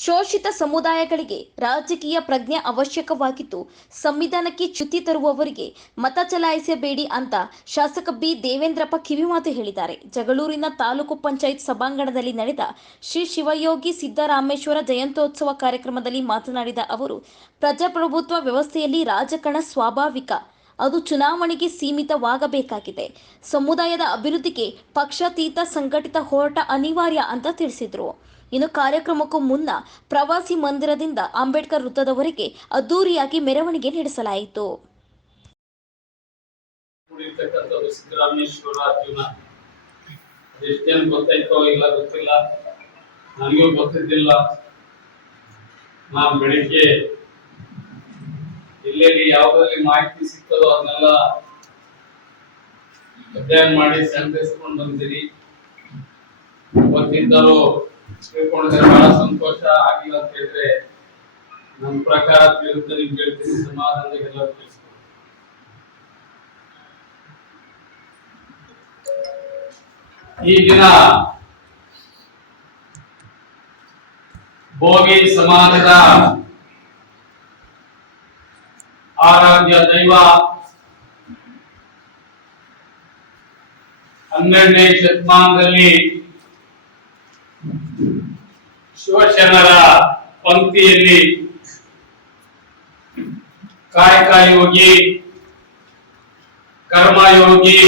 ಶೋಷಿತ ಸಮುದಾಯಗಳಿಗೆ ರಾಜಕೀಯ ಪ್ರಜ್ಞೆ ಅವಶ್ಯಕವಾಗಿದ್ದು, ಸಂವಿಧಾನಕ್ಕೆ ಚ್ಯುತಿ ತರುವವರಿಗೆ ಮತ ಚಲಾಯಿಸಬೇಡಿ ಅಂತ ಶಾಸಕ ಬಿ ದೇವೇಂದ್ರಪ್ಪ ಕಿವಿಮಾತು ಹೇಳಿದ್ದಾರೆ. ಜಗಳೂರಿನ ತಾಲೂಕು ಪಂಚಾಯತ್ ಸಭಾಂಗಣದಲ್ಲಿ ನಡೆದ ಶ್ರೀ ಶಿವಯೋಗಿ ಸಿದ್ದರಾಮೇಶ್ವರ ಜಯಂತ್ಯೋತ್ಸವ ಕಾರ್ಯಕ್ರಮದಲ್ಲಿ ಮಾತನಾಡಿದ ಅವರು, ಪ್ರಜಾಪ್ರಭುತ್ವ ವ್ಯವಸ್ಥೆಯಲ್ಲಿ ರಾಜಕಾರಣ ಸ್ವಾಭಾವಿಕ, ಅದು ಚುನಾವಣೆಗೆ ಸೀಮಿತವಾಗಬೇಕಾಗಿದೆ. ಸಮುದಾಯದ ಅಭಿವೃದ್ಧಿಗೆ ಪಕ್ಷಾತೀತ ಸಂಘಟಿತ ಹೋರಾಟ ಅನಿವಾರ್ಯ ಅಂತ ತಿಳಿಸಿದರು. ಇನ್ನು ಕಾರ್ಯಕ್ರಮಕ್ಕೂ ಮುನ್ನ ಪ್ರವಾಸಿ ಮಂದಿರದಿಂದ ಅಂಬೇಡ್ಕರ್ ವೃತ್ತದವರೆಗೆ ಅದ್ದೂರಿಯಾಗಿ ಮೆರವಣಿಗೆ ನಡೆಸಲಾಯಿತು. ಸಿದ್ದರಾಮೇಶ್ವರ ಜೀವನ ಎಷ್ಟೇನು ಗೊತ್ತಾಯ್ತೋ ಇಲ್ಲ ಗೊತ್ತಿಲ್ಲ, ನನಗೂ ಗೊತ್ತಿದ್ದಿಲ್ಲ. ನಾನು ಬೆಳಿಗ್ಗೆ ಎಲ್ಲೆಲ್ಲಿ ಯಾವುದರಲ್ಲಿ ಮಾಹಿತಿ ಸಿಗ್ತದೋ ಅದನ್ನೆಲ್ಲ ಅಧ್ಯಯನ ಮಾಡಿ ಸಂಗ್ರಹಿಸಿಕೊಂಡು ಬಂದಿದ್ದೀನಿ. ಗೊತ್ತಿದ್ದರೂ ತಿಳ್ಕೊಂಡಿದ್ರೆ ಬಹಳ ಸಂತೋಷ. ಆಗಿಲ್ಲ ಅಂತ ಹೇಳಿದ್ರೆ ನನ್ನ ಪ್ರಕಾರ ತಿಳಿದ ನಿಮ್ಗೆ ಹೇಳ್ತೀನಿ, ಸಮಾಧಾನದಾಗ ಎಲ್ಲರೂ ತಿಳಿಸ್ಕೊಂಡು. ಈ ದಿನ ಭೋಗಿ ಸಮಾಜದ ಆರಾಧ್ಯ ದೈವ 12ನೇ ಶತಮಾನದಲ್ಲಿ ಶಿವಶರಣರ ಪಂಕ್ತಿಯಲ್ಲಿ ಕಾಯಕ ಯೋಗಿ, ಕರ್ಮಯೋಗಿ,